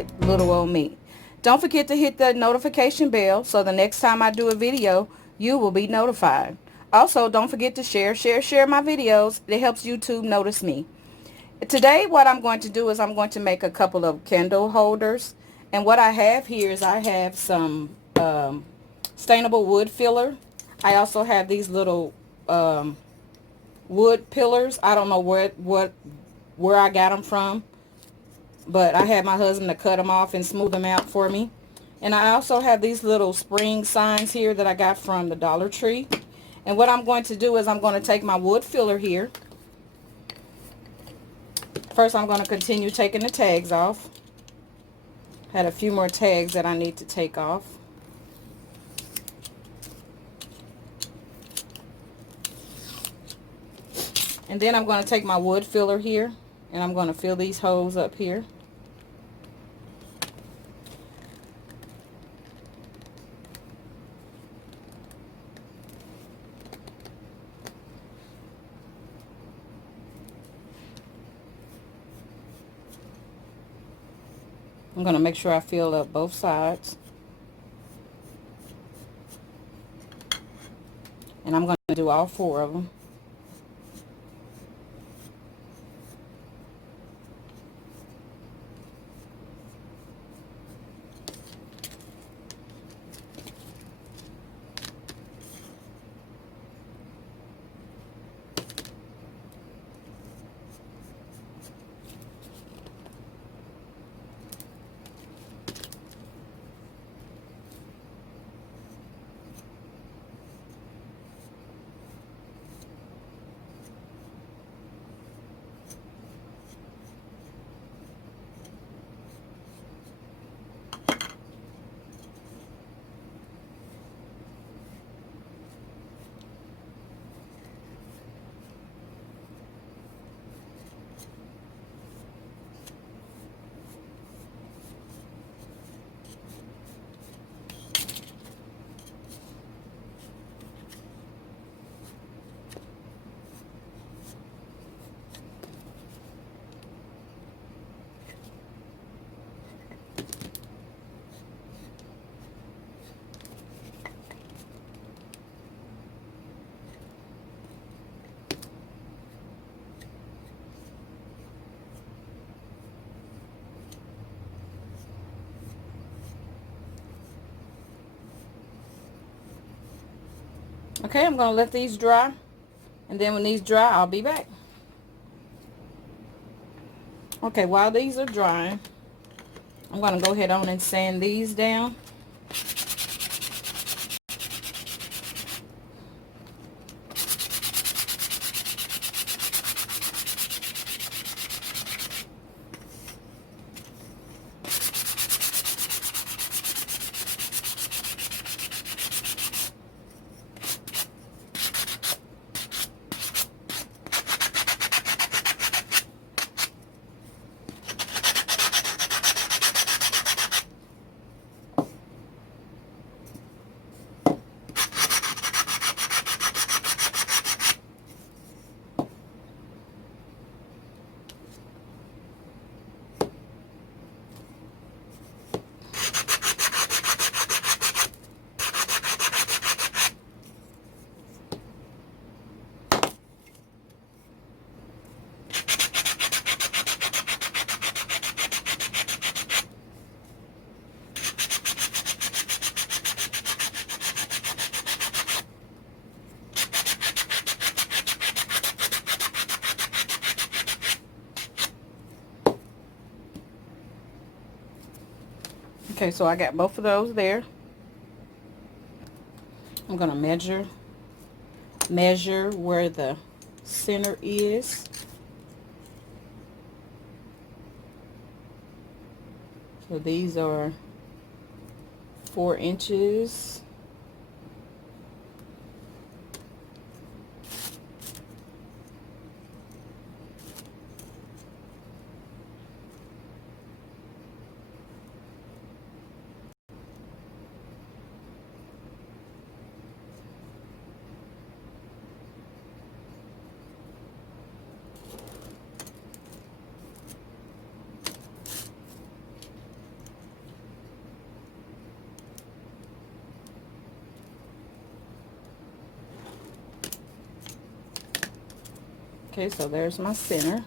visit little old me. Don't forget to hit the notification bell so the next time I do a video, you will be notified. Also, don't forget to share my videos. It helps YouTube notice me. Today, what I'm going to do is I'm going to make a couple of candle holders. And what I have here is I have some stainable wood filler. I also have these little wood pillars. I don't know where I got them from, but I had my husband to cut them off and smooth them out for me. And I also have these little spring signs here that I got from the Dollar Tree. And what I'm going to do is I'm going to take my wood filler here. First, I'm going to continue taking the tags off. Had a few more tags that I need to take off. And then I'm going to take my wood filler here and I'm going to fill these holes up here. I'm going to make sure I fill up both sides. And I'm going to do all 4 of them. Okay, I'm going to let these dry. And then when these dry, I'll be back. Okay, while these are drying, I'm going to go ahead on and sand these down. Okay, so I got both of those there. I'm going to measure where the center is. So these are 4 inches. Okay, so there's my center.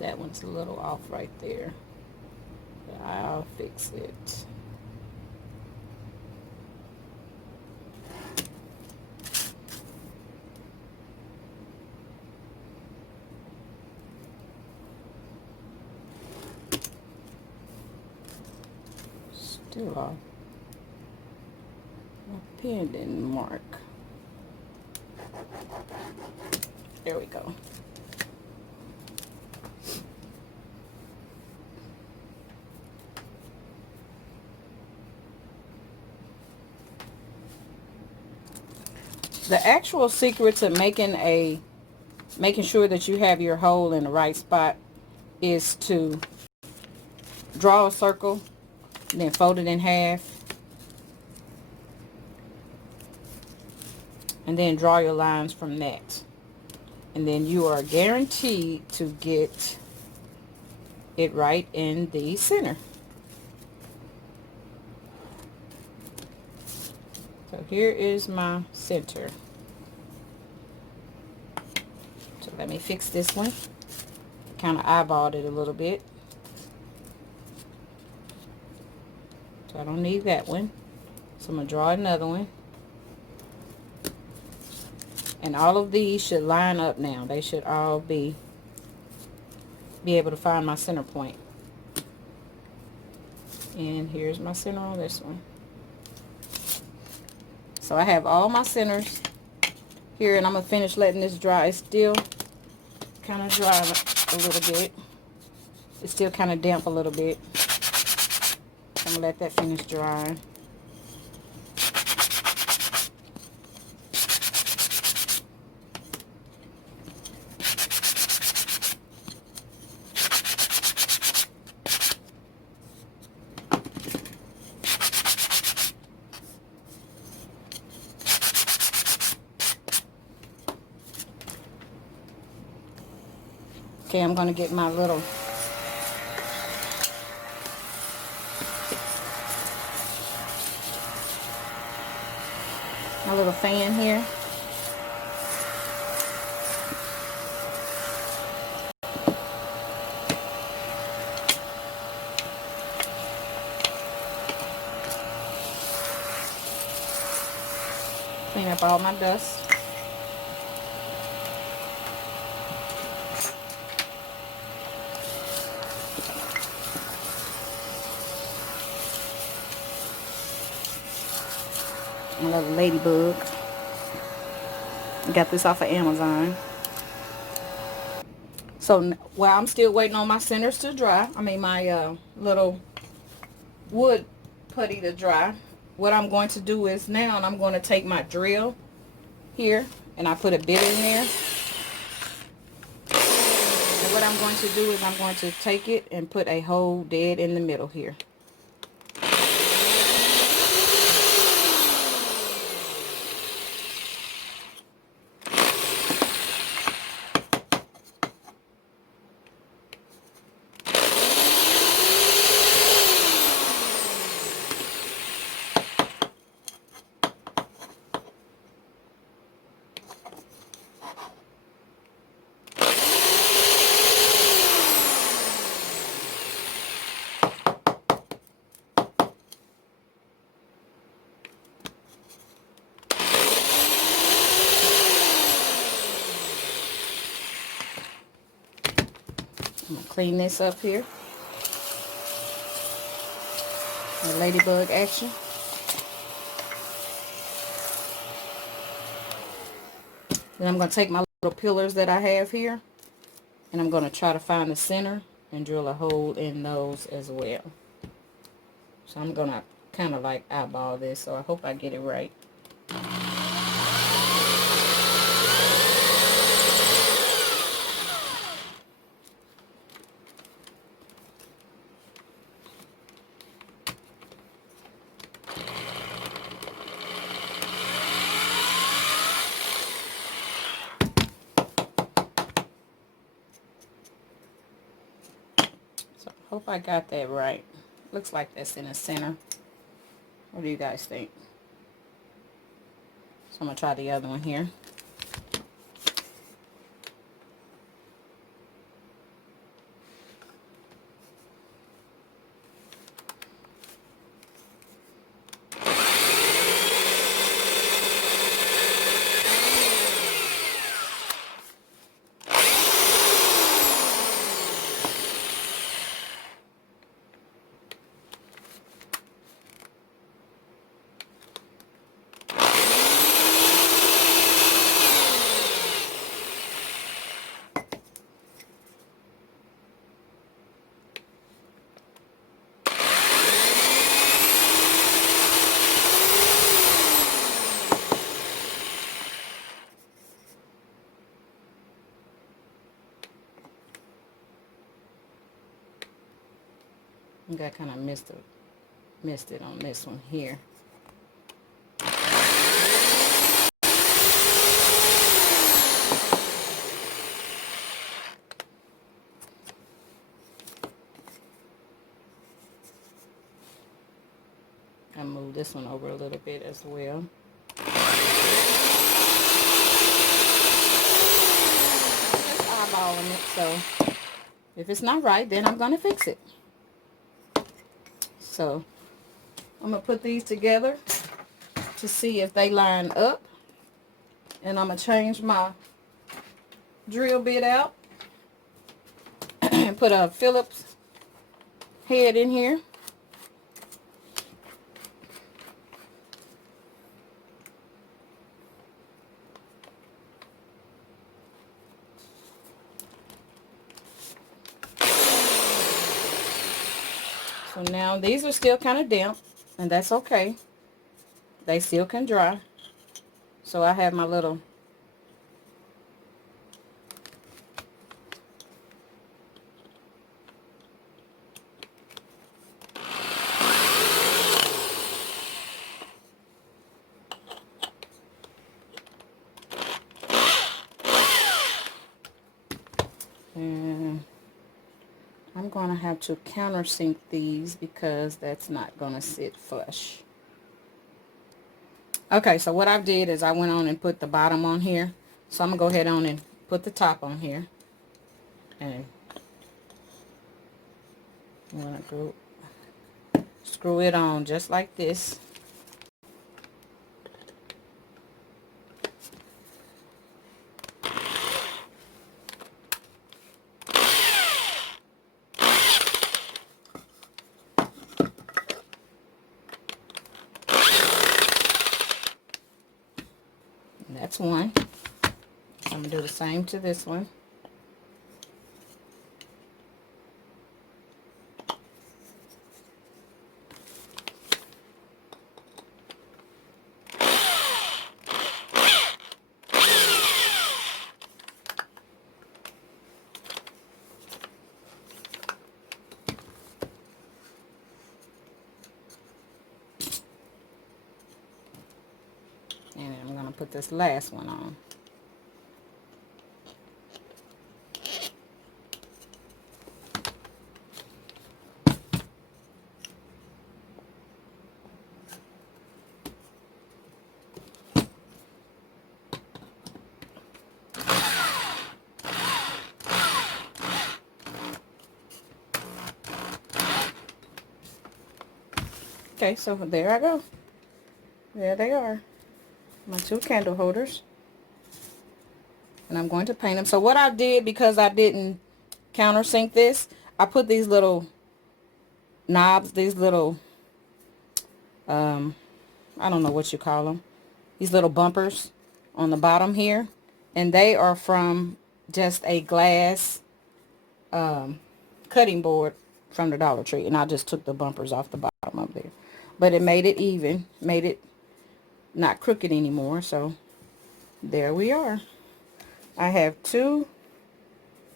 That one's a little off right there, but I'll fix it. Still off. My pen didn't mark. There we go. The actual secret to making sure that you have your hole in the right spot is to draw a circle, then fold it in half, and then draw your lines from that. And then you are guaranteed to get it right in the center. So here is my center. So let me fix this one. Kind of eyeballed it a little bit. So I don't need that one. So I'm going to draw another one. And all of these should line up now. They should all be able to find my center point. And here's my center on this one. So I have all my centers here, and I'm going to finish letting this dry. It's still kind of dry a little bit. It's still kind of damp a little bit. I'm going to let that finish drying. Okay, I'm going to get my little fan here. Clean up all my dust. I love a ladybug. Got this off of Amazon. So while I'm still waiting on my centers to dry, my little wood putty to dry, what I'm going to do is now I'm going to take my drill here and I put a bit in there. And what I'm going to do is I'm going to take it and put a hole dead in the middle here. I'm going to clean this up here. The ladybug action. Then I'm going to take my little pillars that I have here, and I'm going to try to find the center and drill a hole in those as well. So I'm going to kind of like eyeball this, so I hope I get it right. Hope I got that right. Looks like that's in the center. What do you guys think? So I'm going to try the other one here. I think I kind of missed it on this one here. I move this one over a little bit as well. Just eyeballing it, so if it's not right, then I'm gonna fix it. So I'm gonna put these together to see if they line up, and I'm gonna change my drill bit out and put a Phillips head in here. So now these are still kind of damp, and that's okay. They still can dry. So I have my little and I'm going to have to countersink these because that's not going to sit flush. Okay, so what I did is I went on and put the bottom on here. So I'm going to go ahead on and put the top on here. And I'm going to go screw it on just like this. That's one. I'm going to do the same to this one. And I'm going to put this last one on. Okay, so there I go. There they are. My two candle holders. And I'm going to paint them. So what I did, because I didn't countersink this, I put these little knobs, these little, I don't know what you call them, these little bumpers on the bottom here. And they are from just a glass cutting board from the Dollar Tree. And I just took the bumpers off the bottom of there. But it made it even, made it not crooked anymore. So there we are. I have two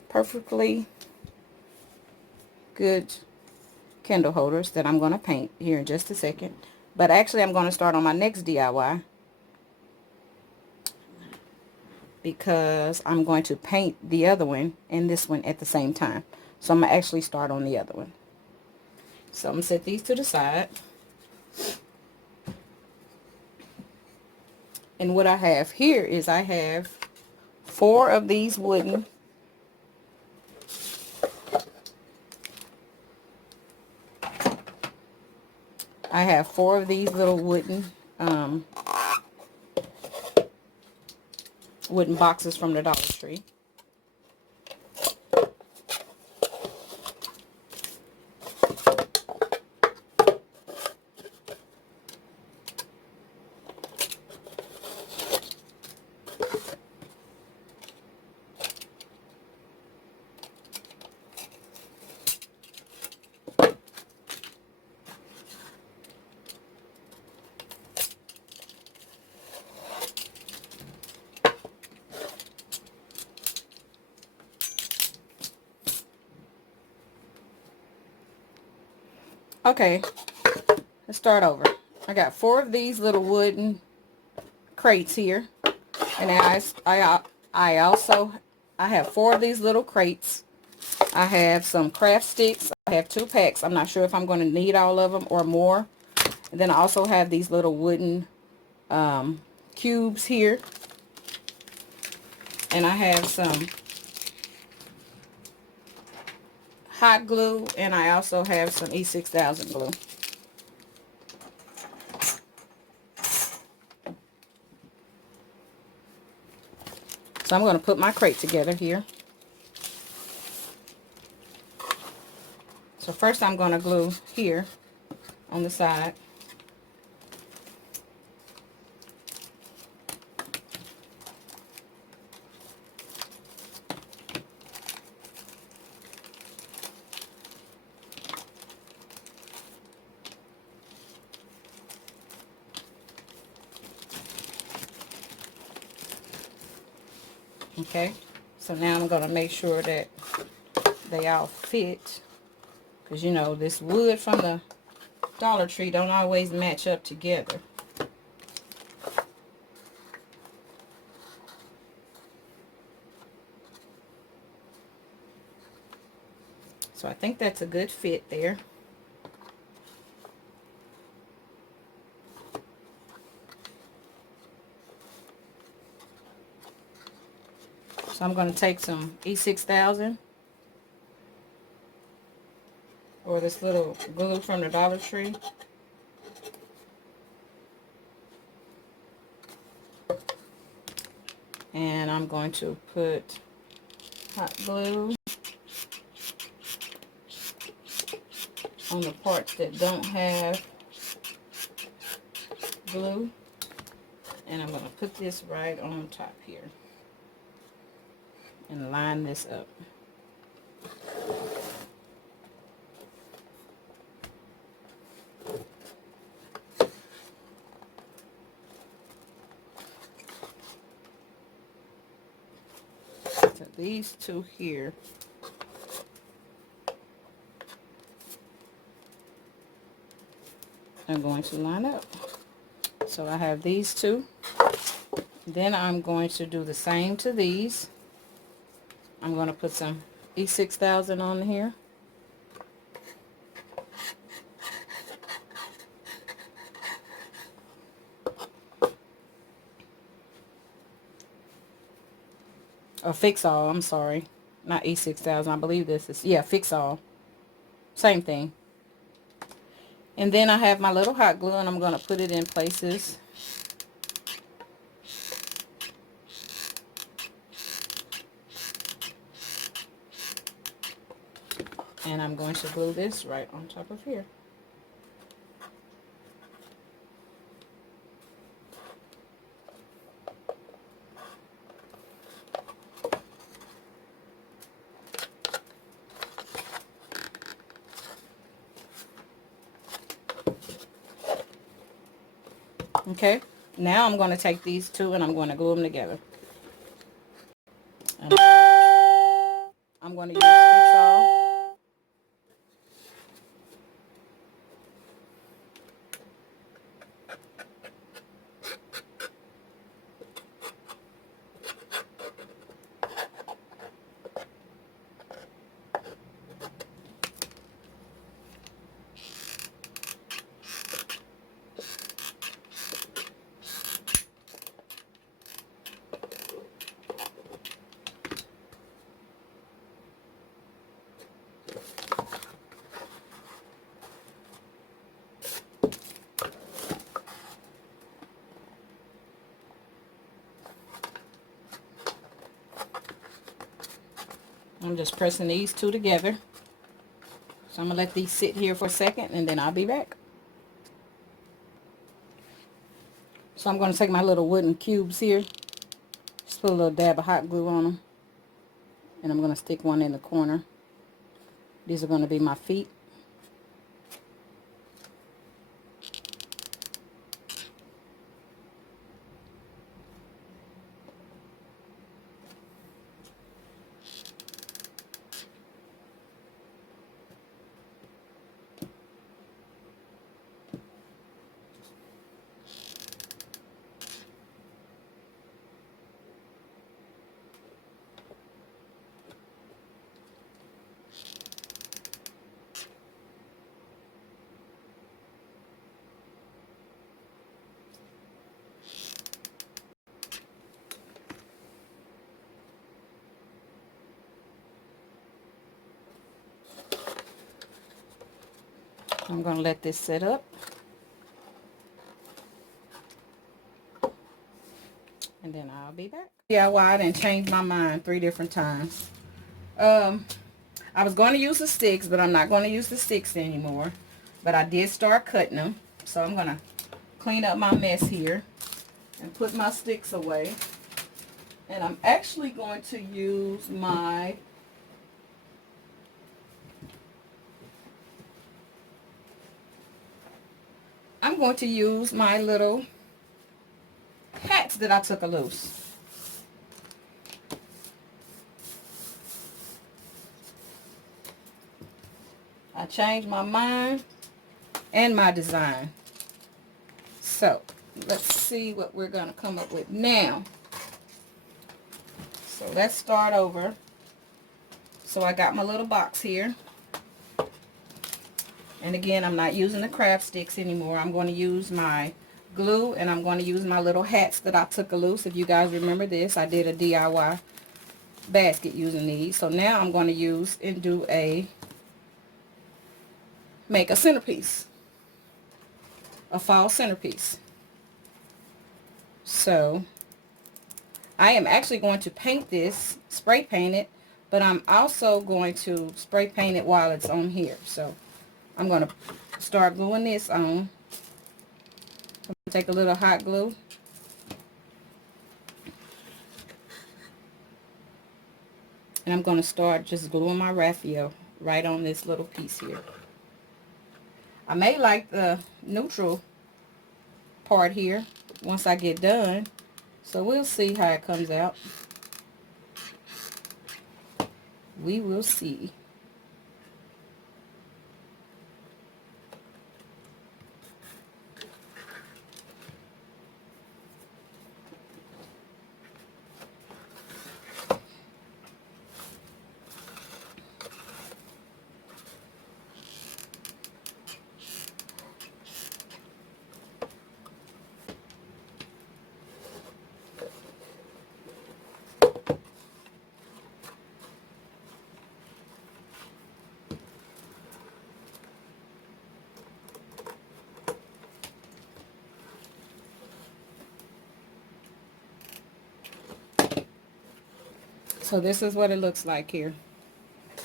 perfectly good candle holders that I'm going to paint here in just a second. But actually I'm going to start on my next DIY because I'm going to paint the other one and this one at the same time. So I'm going to actually start on the other one. So I'm going to set these to the side. And what I have here is I have 4 of these wooden little wooden boxes from the Dollar Tree. Okay, let's start over. I got 4 of these little wooden crates here, and I also have 4 of these little crates. I have some craft sticks. I have 2 packs. I'm not sure if I'm going to need all of them or more. And then I also have these little wooden cubes here, and I have some hot glue, and I also have some E6000 glue. So I'm going to put my crate together here. So first I'm going to glue here on the side. Okay, so now I'm going to make sure that they all fit, because you know this wood from the Dollar Tree don't always match up together. So I think that's a good fit there. So I'm going to take some E6000 or this little glue from the Dollar Tree. And I'm going to put hot glue on the parts that don't have glue. And I'm going to put this right on top here and line this up. So these 2 here are going to line up. So I have these 2. Then I'm going to do the same to these. I'm going to put some E6000 on here. Or Fix All, I'm sorry. Not E6000, I believe this is, yeah, Fix All. Same thing. And then I have my little hot glue, and I'm going to put it in places. And I'm going to glue this right on top of here. Okay, now I'm going to take these 2 and I'm going to glue them together. And I'm going to use Fix All. I'm just pressing these two together. So I'm going to let these sit here for a second and then I'll be back. So I'm going to take my little wooden cubes here. Just put a little dab of hot glue on them. And I'm going to stick one in the corner. These are going to be my feet. I'm going to let this set up. And then I'll be back. DIY and changed my mind 3 different times. I was going to use the sticks, but I'm not going to use the sticks anymore. But I did start cutting them. So I'm going to clean up my mess here and put my sticks away. And I'm actually going to use my little hats that I took loose. I changed my mind and my design. So let's see what we're going to come up with now. So let's start over. So I got my little box here. And again, I'm not using the craft sticks anymore. I'm going to use my glue and I'm going to use my little hats that I took loose. If you guys remember this, I did a DIY basket using these. So now I'm going to use and make a centerpiece. A fall centerpiece. So I am actually going to paint this, spray paint it, but I'm also going to spray paint it while it's on here. So I'm going to start gluing this on. I'm going to take a little hot glue. And I'm going to start just gluing my raffia right on this little piece here. I may like the neutral part here once I get done. So we'll see how it comes out. We will see. So this is what it looks like here. I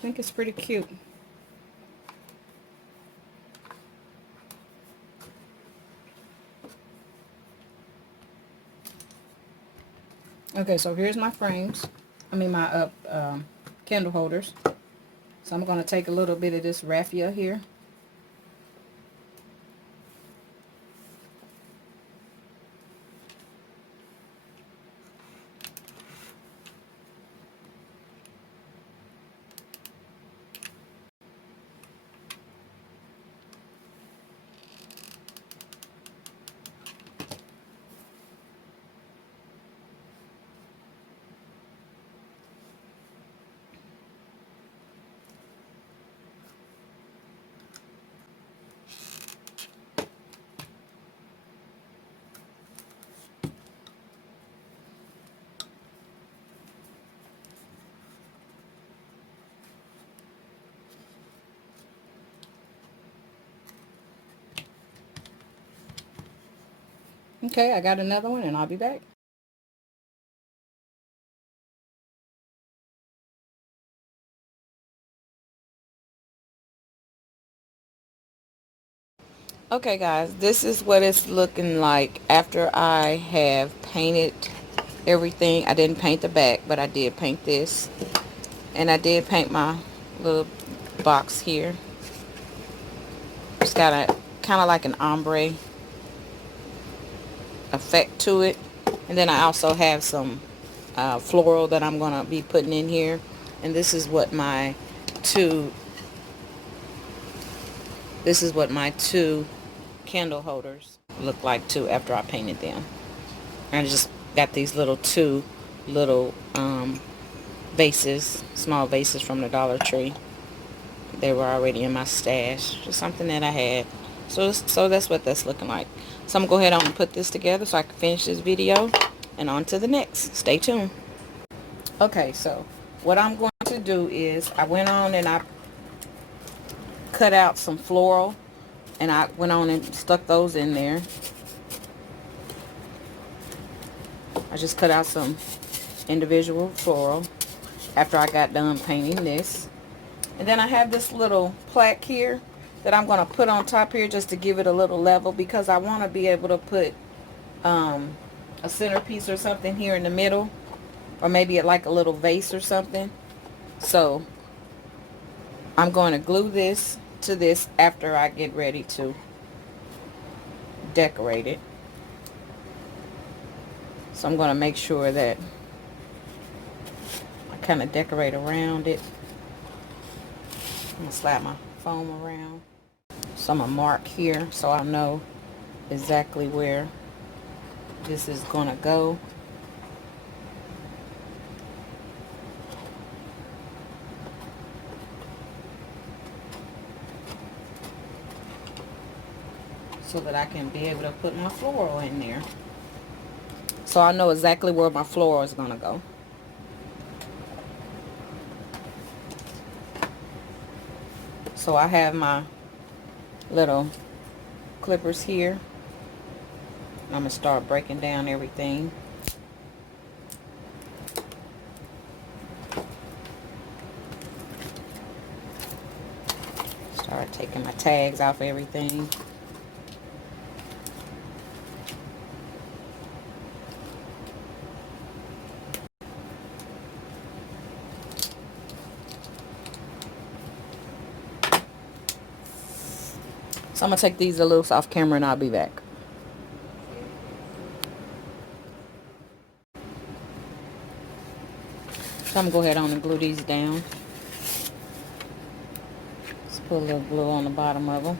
think it's pretty cute. Okay, so here's my frames. My candle holders. So I'm going to take a little bit of this raffia here. Okay, I got another one and I'll be back. Okay guys, this is what it's looking like after I have painted everything. I didn't paint the back, but I did paint this. And I did paint my little box here. It's got a kind of like an ombre effect to it. And then I also have some floral that I'm going to be putting in here. And this is what my two candle holders look like too after I painted them. I just got these two little vases, small vases from the Dollar Tree. They were already in my stash, just something that I had. So that's what that's looking like. So I'm gonna go ahead on and put this together so I can finish this video and on to the next. Stay tuned. Okay, so what I'm going to do is I went on and I cut out some floral and I went on and stuck those in there. I just cut out some individual floral after I got done painting this. And then I have this little plaque here that I'm going to put on top here just to give it a little level, because I want to be able to put a centerpiece or something here in the middle, or maybe like a little vase or something. So I'm going to glue this to this after I get ready to decorate it. So I'm going to make sure that I kind of decorate around it. I'm going to slap my foam around. So I'm going to mark here so I know exactly where this is going to go. So that I can be able to put my floral in there. So I know exactly where my floral is going to go. So I have my little clippers here. I'm going to start breaking down everything. Start taking my tags off everything. So I'm going to take these loose off camera and I'll be back. So I'm going to go ahead on and glue these down. Just put a little glue on the bottom of them.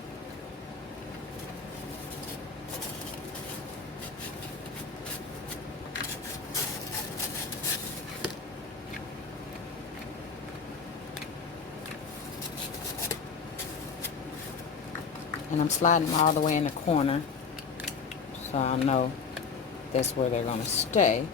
And I'm sliding them all the way in the corner so I know that's where they're going to stay.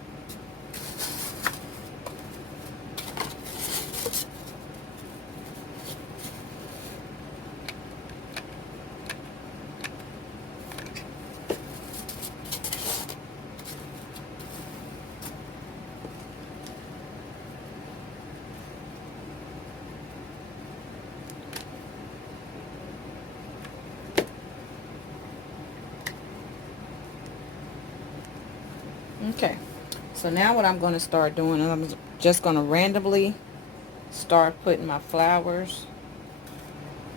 Okay, so now what I'm going to start doing is I'm just going to randomly start putting my flowers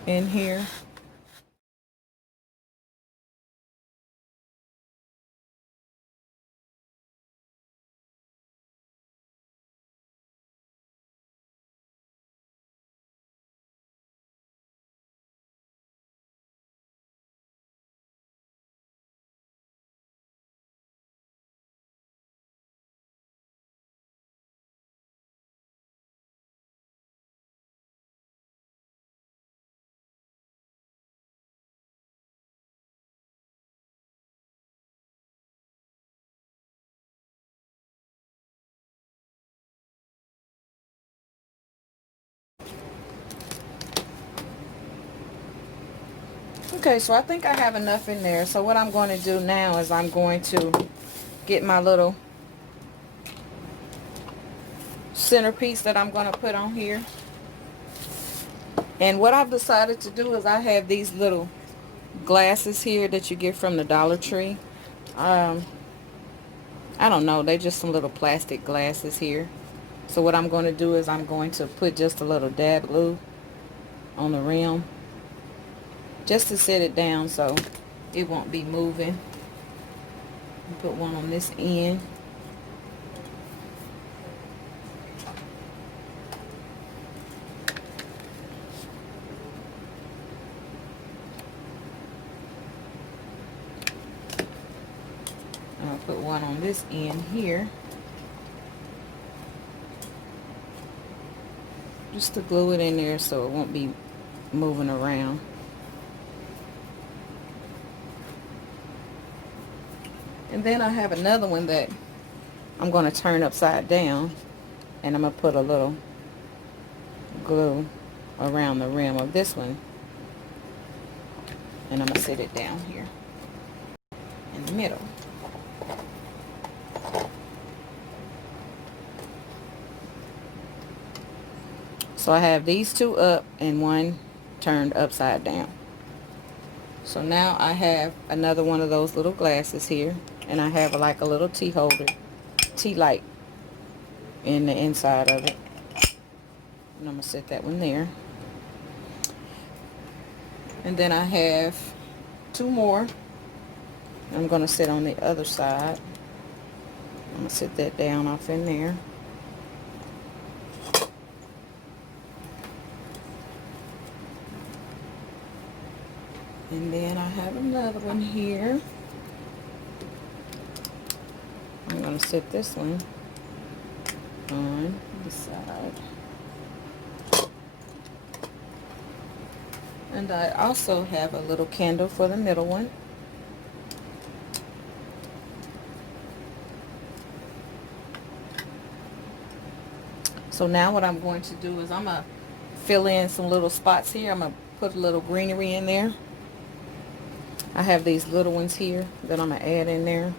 in here. Okay, so I think I have enough in there. So what I'm going to do now is I'm going to get my little centerpiece that I'm going to put on here. And what I've decided to do is I have these little glasses here that you get from the Dollar Tree. Um, I don't know. They're just some little plastic glasses here. So what I'm going to do is I'm going to put just a little dab glue on the rim just to set it down so it won't be moving. Put one on this end. I'll put one on this end here. Just to glue it in there so it won't be moving around. And then I have another one that I'm going to turn upside down, and I'm going to put a little glue around the rim of this one, and I'm going to set it down here in the middle. So I have these two up and one turned upside down. So now I have another one of those little glasses here, and I have like a little tea holder, tea light in the inside of it. And I'm going to set that one there. And then I have two more. I'm going to sit on the other side. I'm going to sit that down off in there. And then I have another one here. I'm going to sit this one on the side. And I also have a little candle for the middle one. So now what I'm going to do is I'm going to fill in some little spots here. I'm going to put a little greenery in there. I have these little ones here that I'm going to add in there.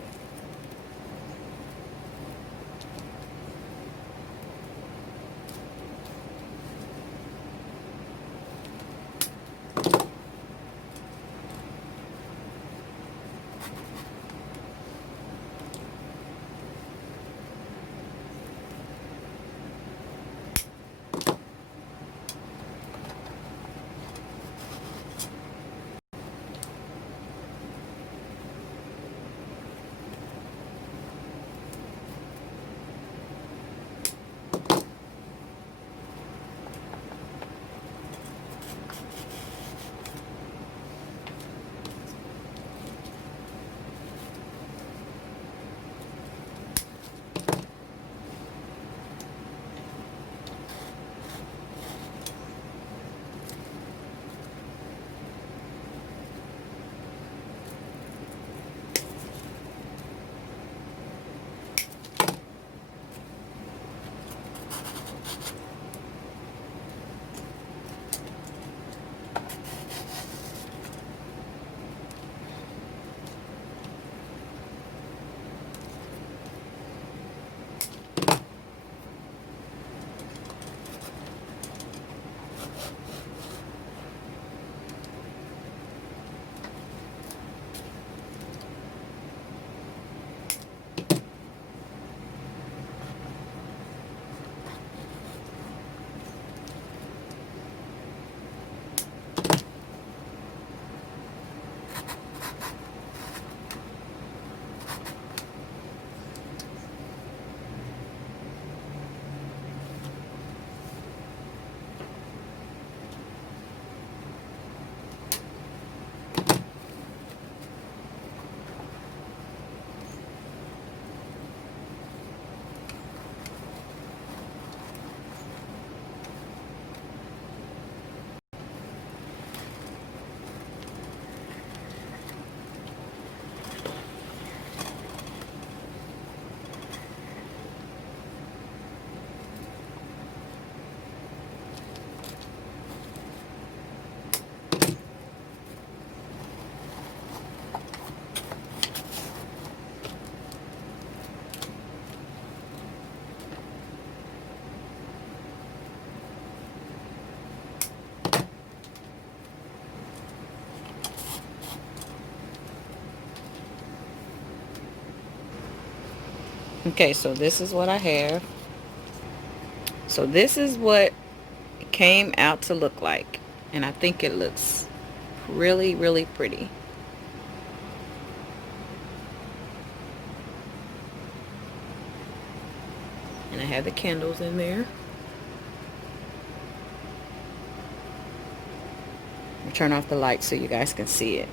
Okay, so this is what I have. So this is what it came out to look like. And I think it looks really, really pretty. And I have the candles in there. I'll turn off the light so you guys can see it.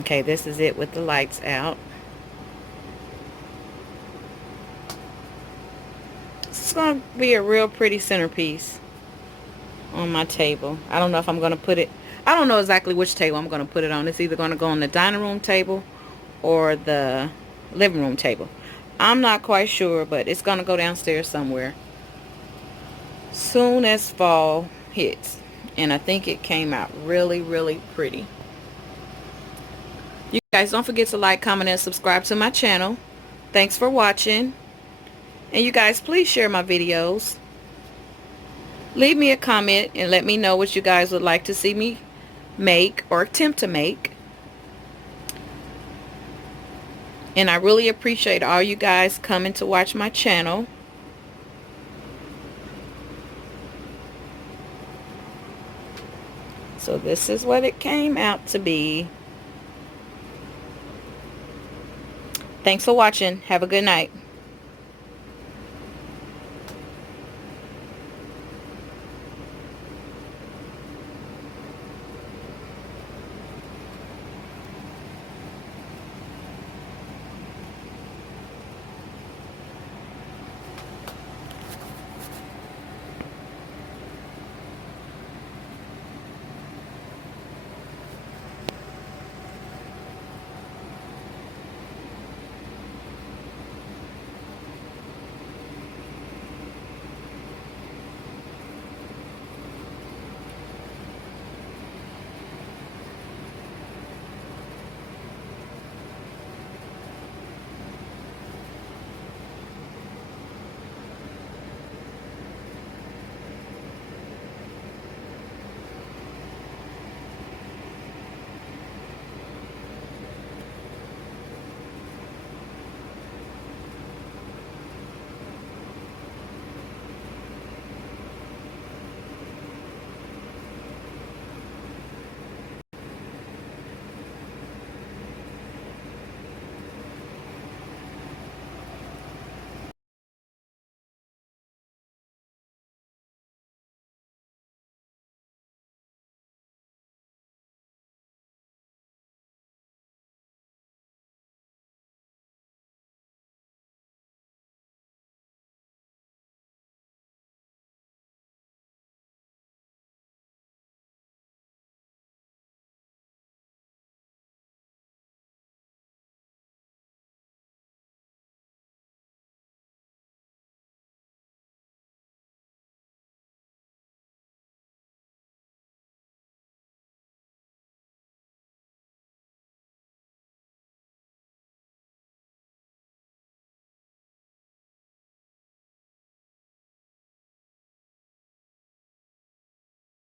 Okay, this is it with the lights out. It's going to be a real pretty centerpiece on my table. I don't know if I'm going to put it, I don't know exactly which table I'm going to put it on. It's either going to go on the dining room table or the living room table. I'm not quite sure, but it's going to go downstairs somewhere soon as fall hits. And I think it came out really, really pretty. You guys don't forget to like, comment, and subscribe to my channel. Thanks for watching. And you guys, please share my videos. Leave me a comment and let me know what you guys would like to see me make or attempt to make. And I really appreciate all you guys coming to watch my channel. So this is what it came out to be. Thanks for watching. Have a good night.